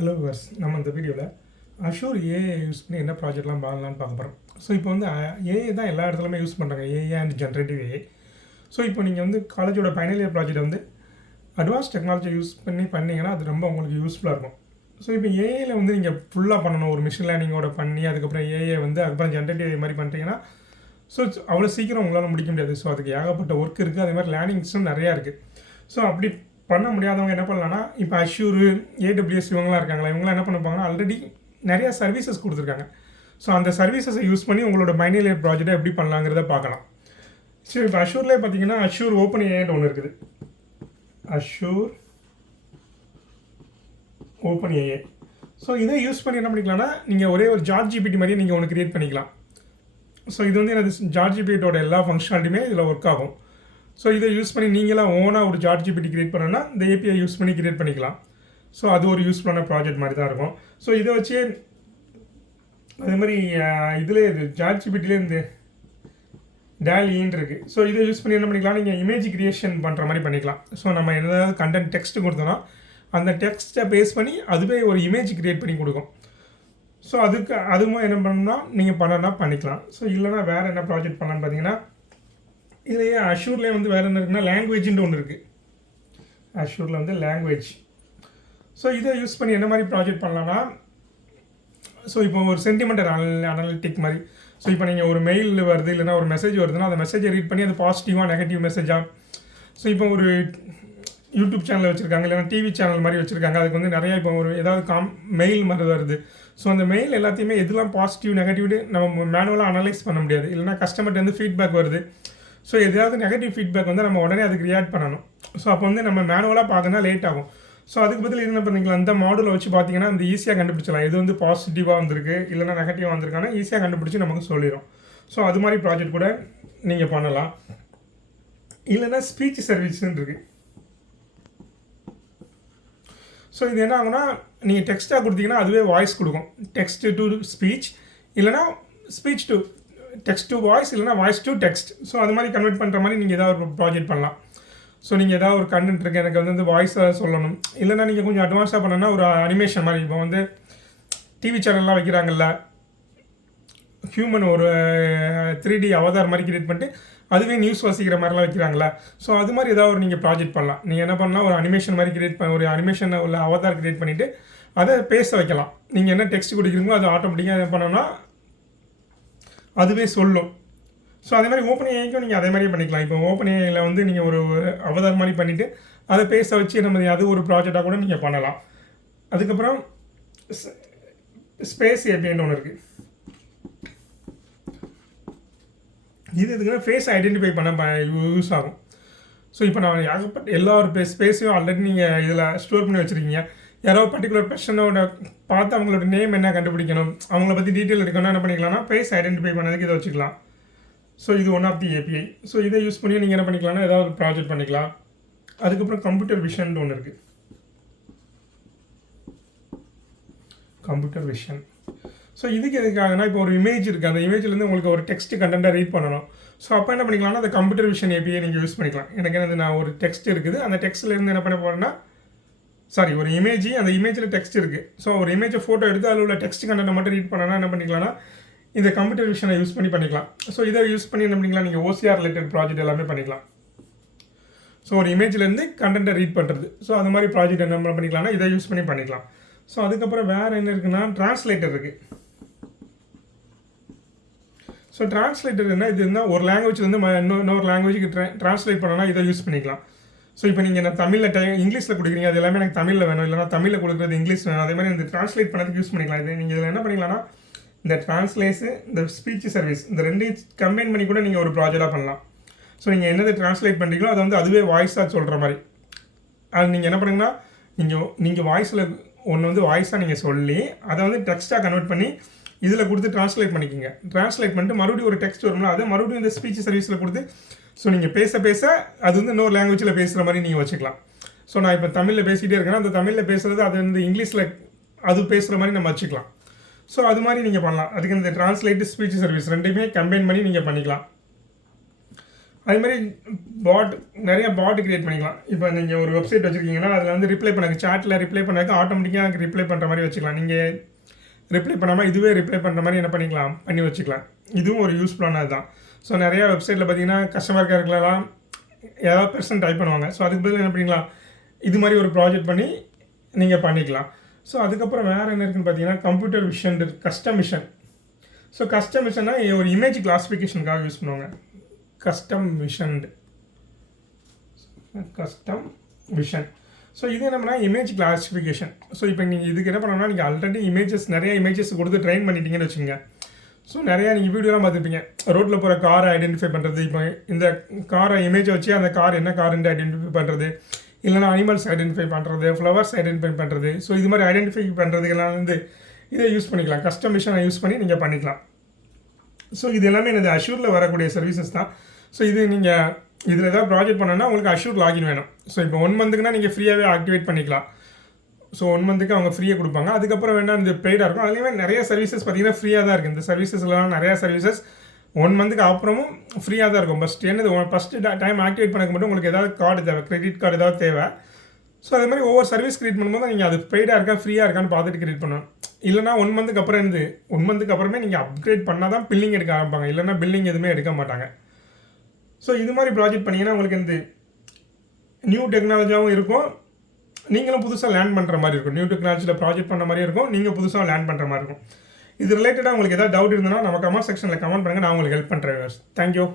Hello viewers, நம்ம இந்த வீடியோவில் அஷூர் ஏஐ யூஸ் பண்ணி என்ன ப்ராஜெக்ட்லாம் பண்ணலான்னு பார்க்க போகிறோம். ஸோ இப்போ வந்து ஏஐ தான் எல்லா இடத்துலையுமே யூஸ் பண்ணுறாங்க, AI and generative AI. So இப்போ நீங்கள் வந்து காலேஜோட ஃபைனல் இயர் ப்ராஜெக்ட் வந்து அட்வான்ஸ் டெக்னாலஜி யூஸ் பண்ணிங்கன்னா அது ரொம்ப உங்களுக்கு யூஸ்ஃபுல்லாக இருக்கும். ஸோ இப்போ ஏஐயில் வந்து நீங்கள் ஃபுல்லாக பண்ணணும், ஒரு மிஷின் லேர்னிங்கோட பண்ணி அதுக்கப்புறம் ஏஐ வந்து அதுக்கப்புறம் ஜென்ரேட்டிவ் ஏஐ மாதிரி பண்ணுறீங்கன்னா ஸோ அவ்வளோ சீக்கிரம் உங்களால் முடிக்க முடியாது. ஸோ அதுக்கு ஏகப்பட்ட ஒர்க் இருக்குது, அதே மாதிரி லேர்னிங்ஸும் நிறையா இருக்குது. ஸோ அப்படி பண்ண முடியாதவங்க என்ன பண்ணலான்னா, இப்போ அஷ்யூர், ஏடபிள்யூஎஸ் இவங்களாம் இருக்காங்களா, இவங்களாம் என்ன பண்ணுவாங்கன்னா ஆல்ரெடி நிறையா சர்வீசஸ் கொடுத்துருக்காங்க. ஸோ அந்த சர்வீசஸை யூஸ் பண்ணி உங்களோட ஃபைனல் இயர் ப்ராஜெக்டை எப்படி பண்ணலாங்கிறத பார்க்கலாம். ஸோ இப்போ அஷ்யூர்லேயே பார்த்தீங்கன்னா அஷ்யூர் ஓப்பன் ஏஐன்னு ஒன்று இருக்குது. Assure open AI. ஸோ இதை யூஸ் பண்ணி என்ன பண்ணிக்கலாம்னா, நீங்கள் ஒரே ஒரு ஜார்ஜ் ஜிபிடி மாதிரியே நீங்கள் ஒன்று கிரியேட் பண்ணிக்கலாம். ஸோ இது வந்து எனது ஜார்ஜ் ஜிபிடியோட எல்லா ஃபங்க்ஷனாலிட்டியுமே இதில் ஒர்க் ஆகும். ஸோ இதை யூஸ் பண்ணி நீங்களாம் ஓனாக ஒரு ஜார்ஜ் ஜிபிடி கிரியேட் பண்ணணும்னா இந்த ஏபிஐ யூஸ் பண்ணி கிரியேட் பண்ணிக்கலாம். ஸோ அது ஒரு யூஸ்ஃபுல்லான ப்ராஜெக்ட் மாதிரி தான் இருக்கும். ஸோ இதை வச்சு அதே மாதிரி இதுலேயே இது ஜார்ஜ் ஜிபிடிலே இந்த டேலின்னு இருக்குது. ஸோ இதை யூஸ் பண்ணி என்ன பண்ணிக்கலாம், நீங்கள் இமேஜ் கிரியேஷன் பண்ணுற மாதிரி பண்ணிக்கலாம். ஸோ நம்ம ஏதாவது கண்டென்ட் டெக்ஸ்ட் கொடுத்தோன்னா அந்த டெக்ஸ்ட்டை பேஸ் பண்ணி அதுவே ஒரு இமேஜ் கிரியேட் பண்ணி கொடுக்கும். ஸோ அதுவும் என்ன பண்ணணும்னா நீங்கள் பண்ணனா பண்ணிக்கலாம். ஸோ இல்லைனா வேறு என்ன ப்ராஜெக்ட் பண்ணலான்னு பார்த்தீங்கன்னா, இதுலேயே அஷ்யூர்லேயே வந்து வேறு என்ன இருக்குன்னா லாங்குவேஜ்ன்ட்டு ஒன்று இருக்குது. அஷ்யூரில் வந்து லாங்குவேஜ். ஸோ இதை யூஸ் பண்ணி என்ன மாதிரி ப்ராஜெக்ட் பண்ணலான்னா, ஸோ இப்போ ஒரு சென்டிமெண்டல் அனலிட்டிக் மாதிரி. ஸோ இப்போ நீங்கள் ஒரு மெயில் வருது இல்லைனா ஒரு மெசேஜ் வருதுன்னா அந்த மெசேஜை ரீட் பண்ணி அது பாசிட்டிவாக நெகட்டிவ் மெசேஜாக. ஸோ இப்போ ஒரு யூடியூப் சேனல் வச்சுருக்காங்க, இல்லைனா டிவி சேனல் மாதிரி வச்சுருக்காங்க, அதுக்கு வந்து நிறையா இப்போ ஒரு ஏதாவது மெயில் மாதிரி வருது. ஸோ அந்த மெயில் எல்லாத்தையுமே எதுலாம் பாசிட்டிவ் நெகட்டிவ்னு நம்ம மேனுவலாக அனலைஸ் பண்ண முடியாது. இல்லைனா கஸ்டமர்கிட்ட வந்து ஃபீட்பேக் வருது. ஸோ எதாவது நெகட்டிவ் ஃபீட்பேக் வந்து நம்ம உடனே அதுக்கு ரியாக்ட் பண்ணணும். ஸோ அப்போ வந்து நம்ம மேனுவலாக பார்க்கணுன்னா லேட் ஆகும். ஸோ அதுக்கு பதில் என்ன பண்ணிக்கலாம், அந்த மாடலை வச்சு பார்த்தீங்கன்னா அந்த ஈஸியாக கண்டுபிடிச்சலாம். இது வந்து பாசிட்டிவாக வந்திருக்கு இல்லைனா நெகட்டிவாக வந்திருக்கானா ஈஸியாக கண்டுபிடிச்சி நமக்கு சொல்லிடும். ஸோ அது மாதிரி ப்ராஜெக்ட் கூட நீங்கள் பண்ணலாம். இல்லைனா ஸ்பீச் சர்வீஸ்ன்னு இருக்குது. ஸோ இது என்ன ஆகுனா, நீங்கள் டெக்ஸ்ட்டாக கொடுத்தீங்கன்னா அதுவே வாய்ஸ் கொடுக்கும். டெக்ஸ்ட் டு ஸ்பீச் இல்லைனா speech to text to voice இல்லைனா வாய்ஸ் டு டெக்ஸ்ட். ஸோ அது மாதிரி கன்வெர்ட் பண்ணுற மாதிரி நீங்கள் ஏதாவது ஒரு ப்ராஜெக்ட் பண்ணலாம். ஸோ நீங்கள் ஏதாவது ஒரு கண்டென்ட் இருக்குது, எனக்கு வந்து வாய்ஸாக சொல்லணும், இல்லைனா நீங்கள் கொஞ்சம் அட்வான்ஸாக பண்ணணும்னா ஒரு அனிமேஷன் மாதிரி. இப்போ வந்து டிவி சேனல்லாம் வைக்கிறாங்கல்ல, ஹியூமன் ஒரு 3D அவதார் மாதிரி கிரியேட் பண்ணிட்டு அதுவே நியூஸ் வாசிக்கிற மாதிரிலாம் வைக்கிறாங்களா. ஸோ அது மாதிரி ஏதாவது ஒரு நீங்கள் ப்ராஜெக்ட் பண்ணலாம். நீங்கள் என்ன பண்ணலாம், ஒரு அனிமேஷன் மாதிரி கிரியேட் பண்ண ஒரு அனிமேஷன் உள்ள அவதார் கிரியேட் பண்ணிவிட்டு அதை பேச வைக்கலாம். நீங்கள் என்ன டெக்ஸ்ட் கொடுக்குறீங்களோ அது ஆட்டோமேட்டிக்காக என்ன பண்ணோன்னா அதுவே சொல்லும். ஸோ அதே மாதிரி ஓப்பன் ஏஐக்கும் நீங்கள் அதே மாதிரியே பண்ணிக்கலாம். இப்போ ஓப்பன் ஏஐயில் வந்து நீங்கள் ஒரு அவதார் மாதிரி பண்ணிவிட்டு அதை பேச வச்சு நம்ம அது ஒரு ப்ராஜெக்டாக கூட நீங்கள் பண்ணலாம். அதுக்கப்புறம் ஸ்பேஸ் ஏபிஐன்னு ஒன்று இருக்குது. இது எதுக்குன்னா ஃபேஸ் ஐடென்டிஃபை பண்ண யூஸ் ஆகும். ஸோ இப்போ நான் ஏகப்பட்ட எல்லா ஒரு ஸ்பேஸையும் ஆல்ரெடி நீங்கள் இதில் ஸ்டோர் பண்ணி வச்சுருக்கீங்க. யாரோ பர்டிகுலர் பர்சனோட பார்த்து அவங்களோட நேம் என்ன கண்டுபிடிக்கணும், அவங்கள பற்றி டீட்டெயில் எடுக்கணும்னா என்ன பண்ணிக்கலாம்னா ஃபேஸ் ஐடென்டிஃபை பண்ணதுக்கு இதை வச்சுக்கலாம். ஸோ இது one of the API. So இதை யூஸ் பண்ணி நீங்கள் என்ன பண்ணிக்கலாம்னா ஏதாவது ஒரு ப்ராஜெக்ட் பண்ணிக்கலாம். அதுக்கப்புறம் கம்ப்யூட்டர் விஷன் ஒன்று இருக்குது. Computer vision. ஸோ இதுக்கு எதுக்காகனா, இப்போ ஒரு இமேஜ் இருக்குது, அந்த இமேஜ்லேருந்து உங்களுக்கு ஒரு டெக்ஸ்ட் கண்டென்ட்டாக ரீட் பண்ணணும். ஸோ அப்போ என்ன பண்ணிக்கலாம்னா அந்த கம்ப்யூட்டர் விஷன் ஏபிஐ நீங்கள் யூஸ் பண்ணிக்கலாம். எனக்கு என்னது, நான் ஒரு டெக்ஸ்ட் இருக்குது, அந்த டெக்ஸ்ட்லேருந்து என்ன பண்ண போகிறேன்னா, ஒரு இமேஜ், அந்த இமேஜில் டெக்ஸ்ட் இருக்குது. ஸோ ஒரு இமேஜை ஃபோட்டோ எடுத்து அதில் உள்ள டெக்ஸ்ட் கண்டென்ட்டை மட்டும் ரீட் பண்ணனா என்ன பண்ணிக்கலாம்னா இந்த கம்ப்யூட்டர் விஷனை யூஸ் பண்ணி பண்ணிக்கலாம். ஸோ இதை யூஸ் பண்ணி என்ன பண்ணிக்கலாம், நீங்கள் ஓசிஆர் ரிலேட்டட் ப்ராஜெக்ட் எல்லாமே பண்ணிக்கலாம். ஸோ ஒரு இமேஜ்லேருந்து கண்டென்ட்டை ரீட் பண்ணுறது. ஸோ அது மாதிரி ப்ராஜெக்ட் என்ன பண்ணிக்கலாம்னா இதை யூஸ் பண்ணி பண்ணிக்கலாம். ஸோ அதுக்கப்புறம் வேறு என்ன இருக்குன்னா ட்ரான்ஸ்லேட்டர் இருக்குது. ஸோ ட்ரான்ஸ்லேட்டர் என்ன, இது இருந்தால் ஒரு லாங்குவேஜ்லேருந்து இன்னொரு லாங்குவேஜுக்கு ட்ரான்ஸ்லேட் பண்ணனா இதை யூஸ் பண்ணிக்கலாம். ஸோ இப்போ நீங்கள் நான் தமிழில் இங்கிலீஷில் கொடுக்குறீங்க, அது எல்லாமே எனக்கு தமிழில் வேணும், இல்லைனா தமிழில் கொடுக்குறது இங்கிலீஷ் வேணும், அதே மாதிரி இந்த ட்ரான்ஸ்லேட் பண்ணதுக்கு யூஸ் பண்ணிக்கலாம். இது நீங்கள் இதில் என்ன பண்ணிக்கலாம்னா இந்த ட்ரான்ஸ்லேஷன், இந்த ஸ்பீச் சர்வீஸ், இந்த ரெண்டையும் கம்பைன் பண்ணி கூட நீங்கள் ஒரு ப்ராஜெக்டாக பண்ணலாம். ஸோ நீங்கள் என்னது ட்ரான்ஸ்லேட் பண்ணுறீங்களோ அதை வந்து அதுவே வாய்ஸாக சொல்கிற மாதிரி. அது நீங்கள் என்ன பண்ணுங்கன்னா, நீங்கள் வாய்ஸில் ஒன்று வந்து வாய்ஸாக நீங்கள் சொல்லி அதை வந்து டெக்ஸ்ட்டாக கன்வெர்ட் பண்ணி இதில் கொடுத்து ட்ரான்ஸ்லேட் பண்ணிக்கிங்க. ட்ரான்ஸ்லேட் பண்ணிட்டு மறுபடியும் ஒரு டெக்ஸ்ட் வரும்னா அதை மறுபடியும் இந்த ஸ்பீச் சர்வீஸில் கொடுத்து ஸோ நீங்கள் பேச அது வந்து இன்னொரு லாங்குவேஜில் பேசுகிற மாதிரி நீங்கள் வச்சுக்கலாம். ஸோ நான் இப்போ தமிழில் பேசிகிட்டே இருக்கேன்னா அந்த தமிழில் பேசுகிறது அது வந்து இங்கிலீஷில் அது பேசுகிற மாதிரி நம்ம வச்சுக்கலாம். ஸோ அது மாதிரி நீங்கள் பண்ணலாம். அதுக்கு இந்த ட்ரான்ஸ்லேட் ஸ்பீச் சர்வீஸ் ரெண்டையுமே கம்பைன் பண்ணி நீங்கள் பண்ணிக்கலாம். அதேமாதிரி நிறைய பாட் கிரியேட் பண்ணிக்கலாம். இப்போ நீங்கள் ஒரு வெப்சைட் வச்சுருக்கீங்கன்னா அதில் வந்து ரிப்ளை பண்ண சாட்டில் ரிப்ளை பண்ணாக்க ஆட்டோமேட்டிக்காக ரிப்ளை பண்ணுற மாதிரி வச்சுக்கலாம். நீங்கள் ரிப்ளை பண்ணாமல் இதுவே ரிப்ளை பண்ணுற மாதிரி என்ன பண்ணிக்கலாம், பண்ணி வச்சுக்கலாம். இதுவும் ஒரு யூஸ்ஃபுல்லானது தான். ஸோ நிறையா வெப்சைட்டில் பார்த்தீங்கன்னா கஸ்டமர் கேர்லாம் ஏதாவது பெர்சன் டைப் பண்ணுவாங்க. ஸோ அதுக்கு பதில் என்ன பண்ணிக்கலாம், இது மாதிரி ஒரு ப்ராஜெக்ட் பண்ணி நீங்கள் பண்ணிக்கலாம். ஸோ அதுக்கப்புறம் வேறு என்ன இருக்குன்னு பார்த்தீங்கன்னா computer vision, custom vision. So custom விஷன்னா ஒரு இமேஜ் கிளாஸிஃபிகேஷனுக்காக யூஸ் பண்ணுவாங்க. Custom vision. ஸோ இது என்னன்னா இமேஜ் கிளாஸிஃபிகேஷன். ஸோ இப்போ நீங்கள் இதுக்கு என்ன பண்ணணும்னா, நீங்கள் ஆல்ரெடி நிறைய இமேஜஸ் கொடுத்து ட்ரெயின் பண்ணிட்டீங்கன்னு வச்சுக்கோங்க. ஸோ நிறையா நீங்கள் வீடியோலாம் பார்த்துருப்பீங்க, ரோட்டில் போகிற காரை ஐடென்டிஃபை பண்ணுறது. இப்போ இந்த காரை இமேஜை வச்சு அந்த கார் என்ன காருன்னு ஐடென்டிஃபை பண்ணுறது, இல்லைனா அனிமல்ஸ் ஐடென்டிஃபை பண்ணுறது, ஃப்ளவர்ஸ் ஐடென்டிஃபை பண்ணுறது. ஸோ இது மாதிரி ஐடென்டிஃபை பண்ணுறதுக்கெல்லாம் வந்து இதை யூஸ் பண்ணிக்கலாம். கஸ்டம் விஷனை யூஸ் பண்ணி நீங்கள் பண்ணிக்கலாம். ஸோ இது எல்லாமே எனது அஷ்யூரில் வரக்கூடிய சர்வீசஸ் தான். ஸோ இது நீங்கள் இதில் ஏதாவது ப்ராஜெக்ட் பண்ணணும்னா உங்களுக்கு அஷ்யூர் லாகின் வேணும். ஸோ இப்போ 1 மந்த்துக்குனா நீங்கள் ஃப்ரீயாகவே ஆக்டிவேட் பண்ணிக்கலாம். ஸோ 1 மந்த்துக்கு அவங்க ஃப்ரீயாக கொடுப்பாங்க. அதுக்கப்புறம் வேணால் இந்த பெய்டாக இருக்கும். அதுலேயுமே நிறைய சர்வீசஸ் பார்த்தீங்கன்னா ஃப்ரீயாக தான் இருக்குது. இந்த சர்வீசஸ்லாம் நிறையா சர்வீசஸ் 1 மந்த்துக்கு அப்புறமும் ஃப்ரீயாக தான் இருக்கும். ஃபஸ்ட்டு டைம் ஆக்டிவேட் பண்ணக்கு மட்டும் உங்களுக்கு ஏதாவது கார்டு தேவை, கிரெடிட் கார்டு ஏதாவது தேவை. ஸோ அதே மாதிரி ஒவ்வொரு சர்வீஸ் கிரியேட் பண்ணும்போது நீங்கள் அது பெய்டாக இருக்கா ஃப்ரீயாக இருக்கான்னு பார்த்துட்டு கிரியேட் பண்ணணும். இல்லைனா 1 மந்த்துக்கு அப்புறம் 1 மந்த்துக்கு அப்புறமே நீங்கள் அப்கிரேட் பண்ணால் தான் பில்லிங் எடுக்க ஆரம்பிப்பாங்க. இல்லைனா பில்லிங் எதுவுமே எடுக்க மாட்டாங்க. ஸோ இது மாதிரி ப்ராஜெக்ட் பண்ணிங்கன்னா உங்களுக்கு நியூ டெக்னாலஜியாகவும் இருக்கும், நீங்களும் புதுசாக லேர்ன் பண்ணுற மாதிரி இருக்கும். நியூ டெக்னாலஜியில் ப்ராஜெக்ட் பண்ண மாதிரி இருக்கும், நீங்கள் புதுசாக லேர்ன் பண்ணுற மாதிரி இருக்கும். இது ரிலேட்டடாக உங்களுக்கு ஏதாவது டவுட் இருந்ததுன்னா நம்ம கமெண்ட் செக்ஷனில் கமெண்ட் பண்ணுங்கள், நான் உங்களுக்கு ஹெல்ப் பண்ணுறேன். தேங்க்யூ.